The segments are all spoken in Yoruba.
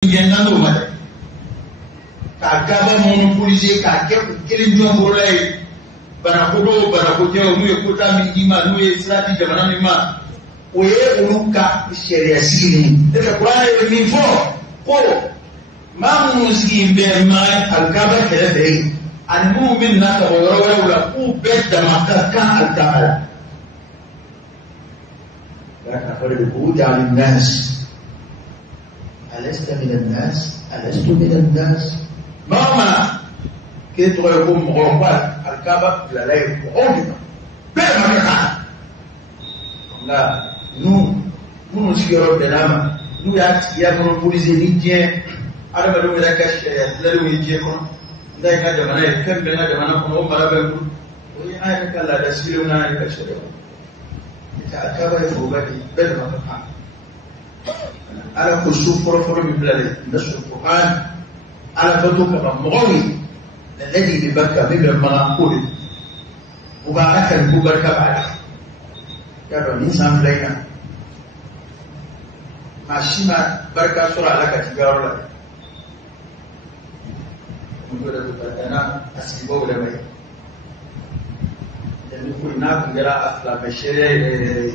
ngendo mata ka gaba monopoliser ka ke kelin jo bolay bana ko tew mu ko tammi ima no e sati jamana mi ma oye uluka sheria sini daga Qur'ani min fo ko ma musiki be mai alkaba kele be an mu'min na ka wala ku bedda makka kan alkaba daga fara ku jalin nas ألست من الناس؟ ألست من الناس؟ مهما كنت يكون مغربات الكعبة لا لا يكون بين ما كان لا نو نسير بنام نو يا كون بوليس نيجي أنا بدو ملا كاش لا لو يجي كون ده كذا جماعة كم بينا جماعة كون مرا بيقول وين أنا كلا دسيلو أنا كاش الكعبة يفوقك بين ما كان على خشوع فرفر من بلاد نشر القرآن على فتوك مغوي الذي ببكى من المناقول مباركا مباركا بعد يا رب نسام لنا ماشيما بركة سورة لك تجار لك نقول لك أنا أسيبه لما نقول ناكل جرا أصلا بشري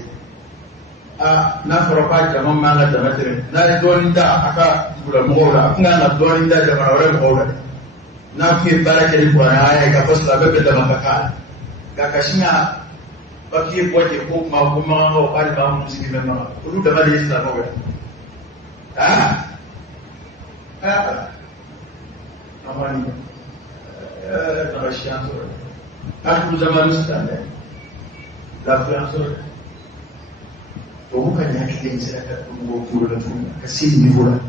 na forofa jaman ma na da matirin na donin da aka gura mola kuma na donin da jama'a wurin mola na fi baraka da kwana ya ga fasu da bebe da makaka ga kashina baki kwaje ko kuma o bari ba mu sigi nan ma kudu da bari yasa ba wai amani da bashiyan so aku zaman stande la fianso وممكن يحكي سلكة وفورة كسيد بفورة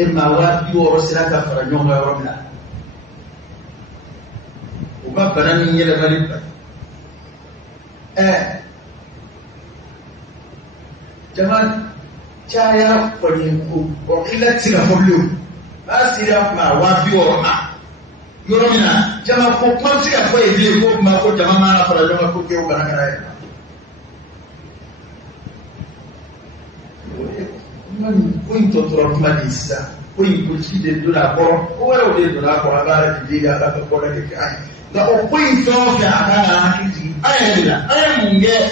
إما وادي ورسلك فرنوم ورملا وما بناني يلا غريب جمال جايا فنيكو وقلة سنفولو ما سيرا ما وادي ورما يرمنا جمال فوق ما سيرا فوق ما فوق جمال ما فرنوم فوق يوم بنانا كنت ترك مديسة كنت تشيد الدولار ولا ودي الدولار وعبارة جديدة لا تقول لك كأي لا كنت توقع على كذي أي لا أي من جه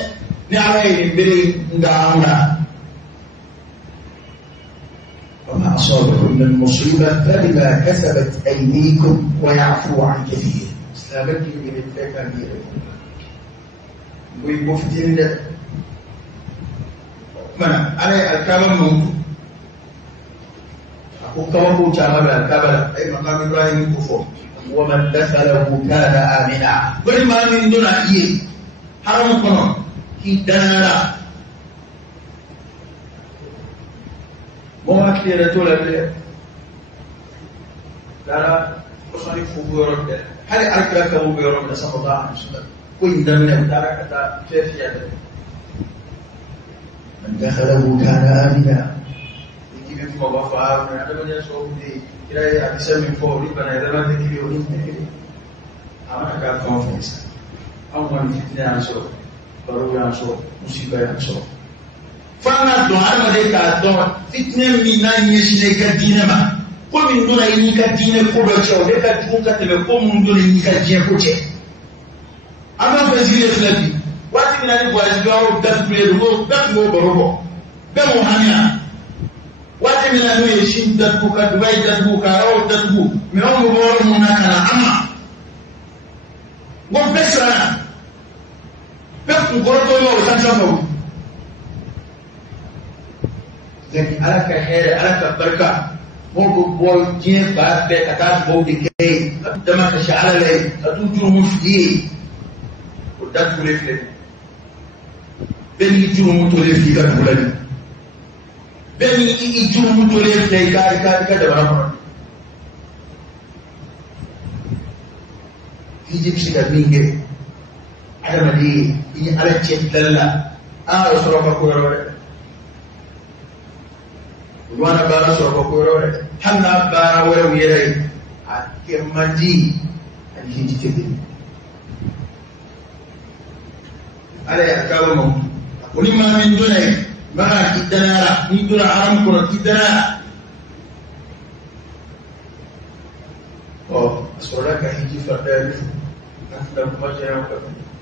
نعرف بري ندعونا وما أصابكم من مصيبة فبما كسبت أيديكم ويعفو عن كثير سلامتكم من الفكر ويبفتن ده mana ada al-kabar mungku aku kawaku cara al-kabar maqam Ibrahim kufur wa man dakhalahu kana amina bari ma min duna yi haram kono hidana mo akira tola be dara osani fugoro de hali al-kabar ko be ro da sallallahu alaihi wasallam ko indanne dara kata tefiya من دخله كان آمنا يجي بكم وفاء من هذا من يسوع دي كلا يحسن من فوق ربنا إذا ما تكلي ولين تكلي أنا كاب كونفرنس أو من فتنة عنصر بروي عنصر مصيبة عنصر فأنا دعاء ما ذيك الدعاء فتنة من يشيل كدينا ما كل من دون إني كدينا كوبا شو ذيك تكون كتبه كل من دون إني كدينا كوتشي أنا بزيد فلبي wati mina ni voice go that play go that go borobo be mo hanya wati mina no yeshin that ku ka dubai that ku ka ro that ku mi on go boro mo na kana ama go pesa be ku go to yo san san no zaki alaka khair alaka barka mo go boy je ba be kata go de ke dama ka shala le atu juru mufdi ko that ku le beni juru mutole fi ka bulani beni juru mutole fi ka da bara Egypt sida minge ada madi ini ala chet lalla soro ko yoro wana bara soro ko yoro hanna bara wala wiyere akemadi ani hijite ala ya kawo ولما من دونه ما كدنا ندور عرم كرة كدنا أسرع كهيجي فردالفو نفنا بمجرى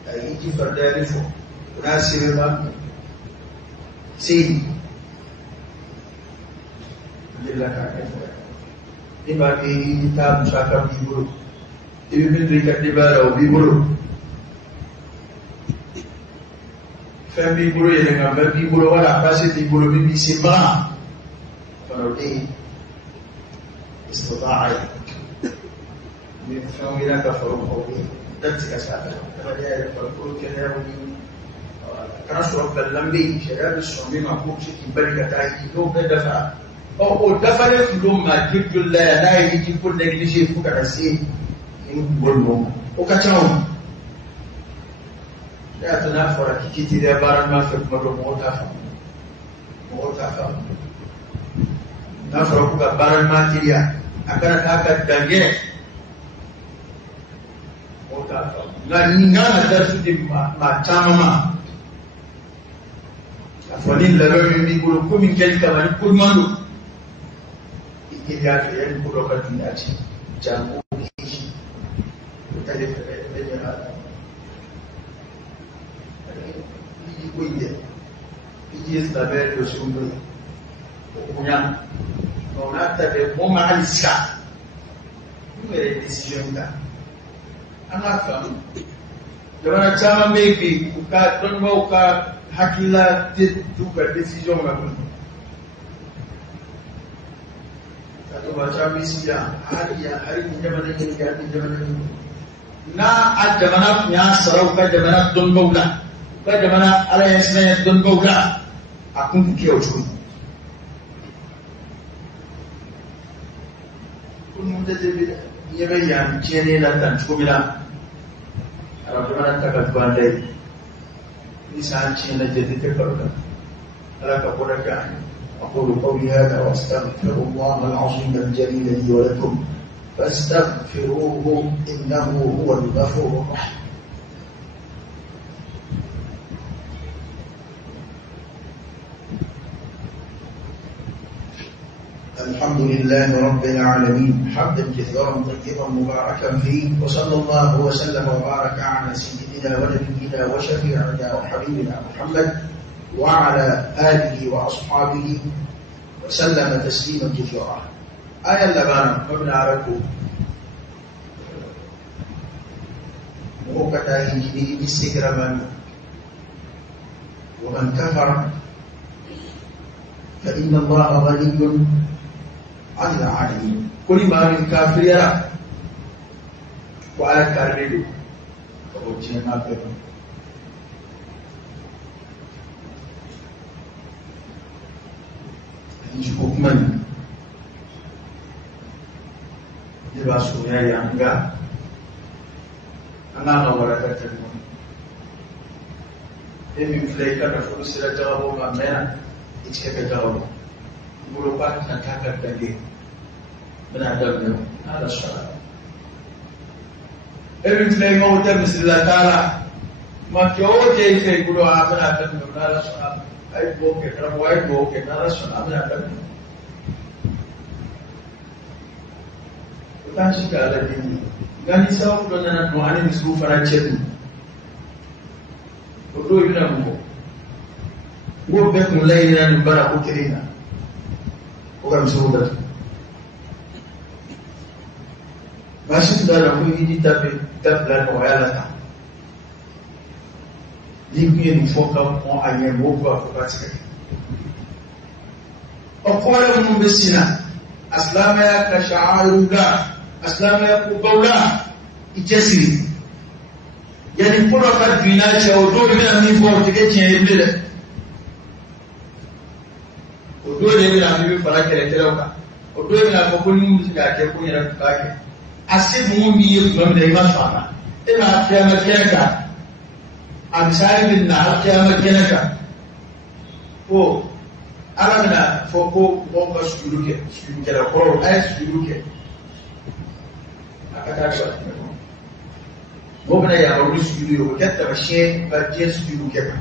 كهيجي فردالفو وناسي بما سيد جل كأنه إما كهيجي تام شاكم بيبرو إبن ريكت دبارة بيبرو فهم بيبرو يلعن بيبرو ولا باسي بيبرو بيسمع فنودي استطاع من فهمنا كفروا قوي تنسك سافر فجاء الفرقود كناوني كنصر باللمبي شباب الصومي معقوب شكل بركة تايجيو بدفع أو دفع لهم ما جبت الله لا يجي كل نجلسي فوق راسي يقولون وكتاون لا تنافر كي تدي بارن ما في مرو موتافا نافر فوق بارن ما تدي أكنا كاكا دنجة na ningana darsu di macama afalin lalo mi bulu ko min kel kama ni ko mando ikya ya ni ko ka dunya ci jango ki tale da ya ni ko ide ije sabe do shumbu kunya ona ta de mo ma alisa ni mere decision da ana kan jamana chama maybe uka don ma uka hakila tuka decision na kun kato ba chama siya hari ni jamana ni ya ni jamana na a jamana ya sarau ka jamana don baula ka jamana ala yasna don baula akun ke ojo kun mun da yebe yan chene la tan chumila Rabbana takabbalai lisan chene jadi tekarga ala kaburaka aqulu qawli hadha wa astaghfirullah al-azim al-jalil li wa lakum fastaghfiruhu innahu huwal ghafurur rahim الحمد لله رب العالمين حمدا كثيرا طيبا مباركا فيه وصلى الله وسلم وبارك على سيدنا ونبينا وشفيعنا وحبيبنا محمد وعلى آله وأصحابه وسلم تسليما كثيرا آية اللبانة مبنى عركو موقتا هجيني بالسكرمان ومن كفر فإن الله غني عن العالمين كل ما من كافر يرى وعلى كاربيدو فبوجه ما بيرو يجي حكمان يبقى سوريا يانغا أنا نورا كتير إمي فليكا نفوس سيرة جوابه ما منا إيشكا جوابه بروبات نتاكا تاني بنادم هذا الشرع ابن سليمان مثل الله تعالى ما كيوجي في كل عامنا تنو هذا الشرع أي بوكي كلام وايد بوكي هذا الشرع بنادم وكان شيء على ديني كان يسوي لنا نوعين مسلو فرنسيين ودو يبنى مو بيكم لينا نبرا كتيرنا وكم سودة ما شفت أنا كل يجي تبلغ وعلى يمكن نفوق مو أيام موقع فقط أقول من بسنا أسلام يا كشعارنا أسلام يا كوبولا إجازي يعني كل واحد فينا شاودو بنا نفوق تكتشين يبلغ dole ne na bibi fara kere telauka o dole na ko kun mu ga ke kun yana ka ke asibu mu bi yi kuma da ima fara ina kiyama kiyaka amsari bin na kiyama kiyaka ko arabna fo ko bomba shuruke da ko ai shuruke akata ko bomba ya ru shuruke ko katta bashe ba je shuruke ba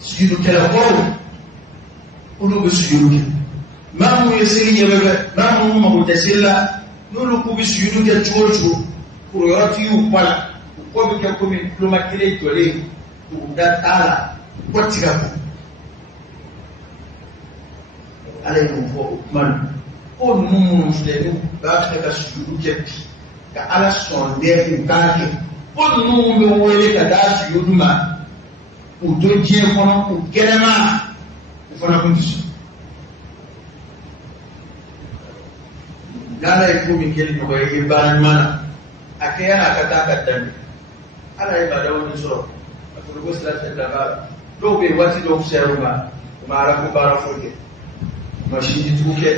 shuruke la ko ulu bisuyuke mamu yesiri yebebe mamu mabutesilla nulu kubisuyuke chuochu kuroti upala ko bi ke ko min luma kile tole da tala ko tiga ko ale ko man ko numu muslimu ba ka suyuke ka ala son de ngake ko numu be wele ka da suyuduma uto je kono ku kelema fona kundisu dala ko min kele no e baran mana akaya akata kadan ala ibada woni so ko go sala ta ba do be wati do seruma mara ko bara foke machine tuke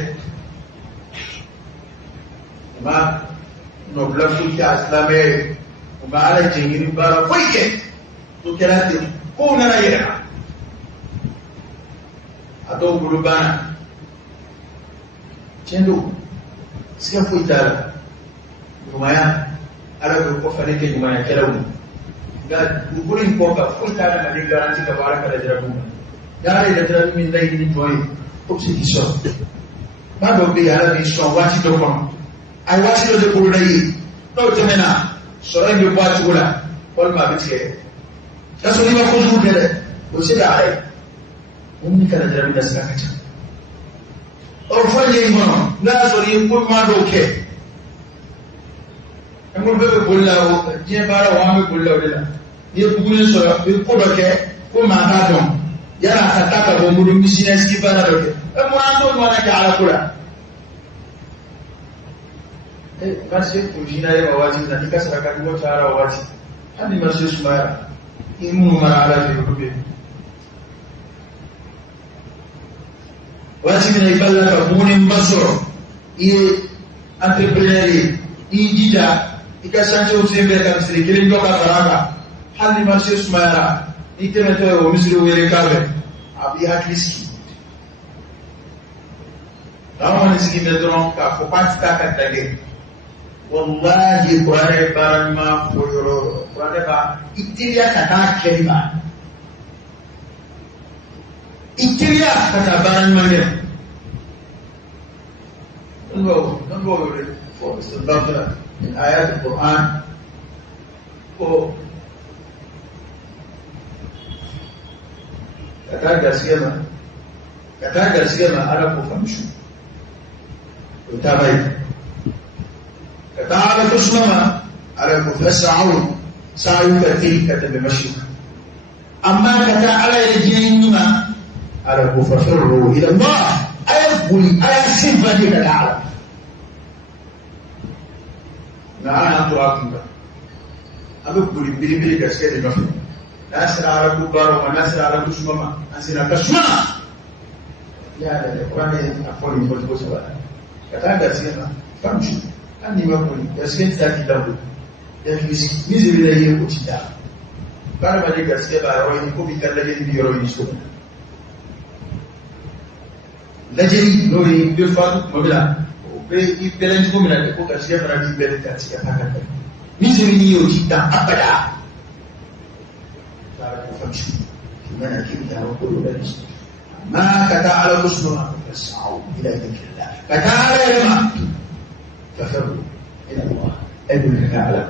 ma no blafu ki aslame ma ala jingiri bara foke to kerate ko na yera ato gurubana chendo sia fuitala numaya ala ko fane ke numaya kelawu ga gurin ko ka fuitala na de garanti ka baraka da jarabu dare da jarabu min dai ni toy oxidation ba do be ala bi so wati do kono ai wati do de ko dai to temena so ren bi wati wala wal ma bitike da so ni ba ko su de o se da ai ummi kana jarabu da saka ta o fanye ngono na so ni ko ma do ke amul bebe bolla o je bara wa me bolla o de la ye bugule so be ko do ke ko ma ka don yara ka taka bo mudu misina ski bara do ke e mo an do mo na ka ala kula e kasi ko jinare wa wati na dika sara ka do ta ara wati hadi masu sumaya imu mara ala de ko be wati ne balla ka bunin basoro e entrepreneur e jija ikasanje usembe ka misiri kilin doka faraka hali marshe sumayara itemeto yo misiri wele kabe abi hakliski dawa nisiki medron ka ko patita ka tage wallahi qur'an baran ma foyoro qur'an ba itiriya kata kelima itiriya kata baran ma ne no for istidafara من آيات القرآن kataga siyama ala kufamishu utabai kataga tusmama ala kufasa'un sa'u katil katabe mashu amma kata ala yajinna ala kufafirru ila Allah ayquli ayasifati kala na ana turakunga abe kuri biri gaske de nofi nasira ala kubaro wa nasira ala kusmama asira kasma ya da Qur'ani afoni ko sawa kataga siyama famshu ani makuli gaske ta kidabu da mizuri da yake kucida kana ba da gaske ba wani ko bi kallaje bi yoro ni so lajeri lori bi fatu mabila be ibelen ko mina ko gaske fara bi belen ta cikin haka mizuri ni yau kita abada ta ko famshu mana kinta ko da ni ما كتعالى مسلما فاسعوا إلى ذكر الله كتعالى لما ففروا إلى الله أدل كتعالى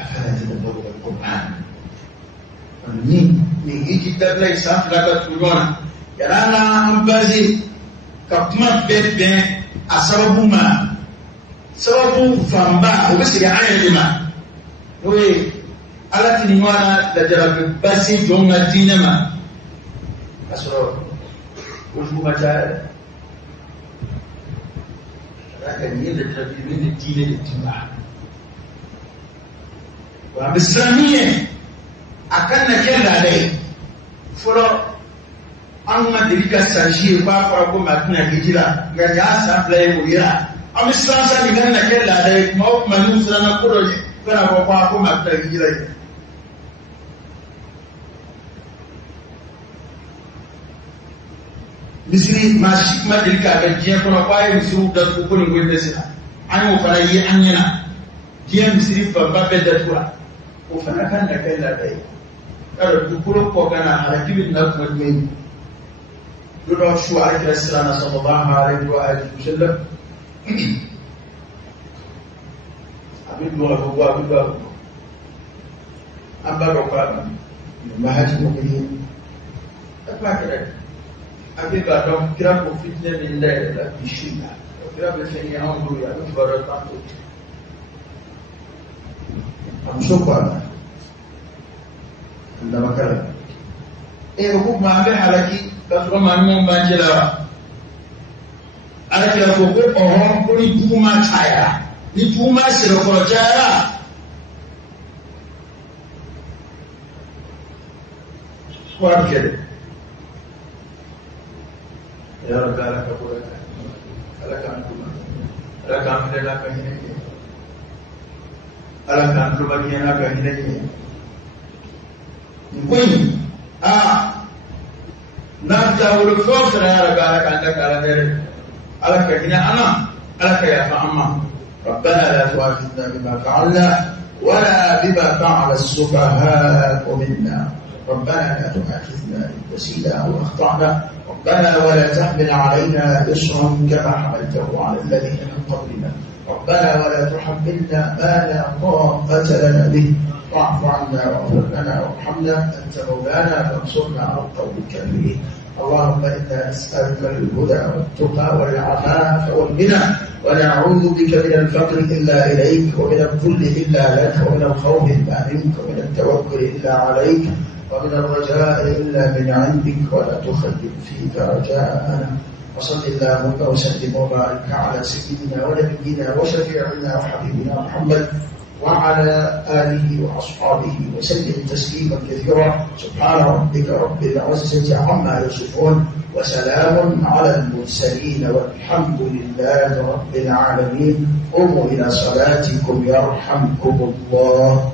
أفلا تدبروا القرآن من يجي تبلي سافر لك تقولون يرانا أمبازي كما بيت أسبب ما سبب فانبا وبسي عين لما وي على تنوانا لجرب باسي جونga دينما asoro wasu mata zaka yi da tabi'in da dine da tiba wa bisamiye akan na kella dai furo an ma dirika sashi ba fara ko matuna hijira ga ya sa play ko ira am islam sa ni na kella dai ma manu sana ko roje kana ko matuna hijira misiri mashi madirka ga jiya kuma kwaye misiri da kukunin gwamnati sila an yi fara yi an yana jiya misiri babba bai da tura ko fara kan da kai da kai kada kukunin ko kana harakibin na kuma ne يدعو شو عليك السلام صلى الله عليه وآله وسلم عبد الله أبا رقابا أمهات المؤمنين أفكر أبي بعدهم كرام فتنة من الله بشيء كرام الثانية هم دول يعني فرد معطوط هم سوقنا عندما كلام حكم ما به على كثر ما بانجلا على كلا فوق أهم كل بوما تايا لبوما سرقة وأبكر يا رب لك قولك لك أنتم لك أمر لك هنيك لك أنتم لك هنيك وين نرجع ولفوق يا رب لك أنك على كهنا أنا لك يا فأما ربنا لا تؤاخذنا بما فعلنا ولا بما فعل السفهاء منا ربنا لا تؤاخذنا إن نسينا أو أخطأنا ربنا ولا تحمل علينا إصرا كما حملته على الذين من قبلنا ربنا ولا تحملنا ما لا طاقة لنا به واعف عنا واغفر لنا وارحمنا أنت مولانا فانصرنا على القوم الكافرين اللهم إنا نسألك الهدى والتقى والعفاف والغنى ونعوذ بك من الفقر إلا إليك ومن الذل إلا لك ومن الخوف إلا منك ومن التوكل إلا عليك ومن الرجاء إلا من عندك ولا تخيب فيك رجاءنا وصل اللهم وسلم وبارك على سيدنا ونبينا وشفيعنا وحبيبنا محمد وعلى آله وأصحابه وسلم تسليما كثيرا سبحان ربك رب العزة عما يصفون وسلام على المرسلين والحمد لله رب العالمين قوموا إلى صلاتكم يرحمكم الله.